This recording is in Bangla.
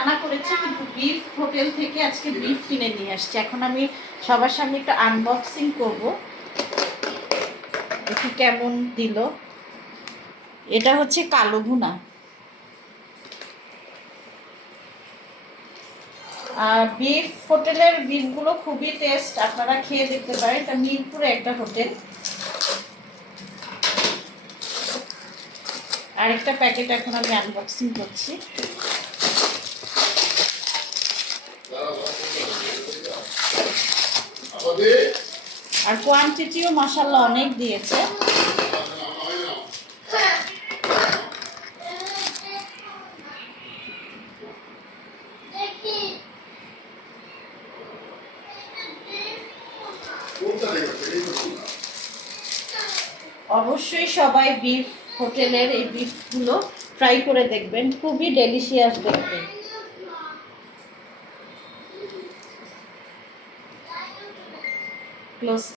রান্না করেছি, কিন্তু বিফ হোটেল থেকে আজকে বিফ কিনে নিয়ে আসছি। এখন আমি সবার সামনে একটু আনবক্সিং করব, দেখি কেমন দিল। এটা হচ্ছে কালো ভুনা। আর বিফ হোটেলের বিফগুলো খুবই টেস্ট, আপনারা খেয়ে দেখতে পারেন। এটা মিরপুরে একটা হোটেল। আরেকটা প্যাকেট এখন আমি আনবক্সিং করছি। আর কোয়ান্টিটিও মাশাআল্লাহ অনেক দিয়েছে। অবশ্যই সবাই বিফ হোটেলের এই বিফগুলো ট্রাই করে দেখবেন, খুবই ডেলিশিয়াস দেখতে। ক্লোজ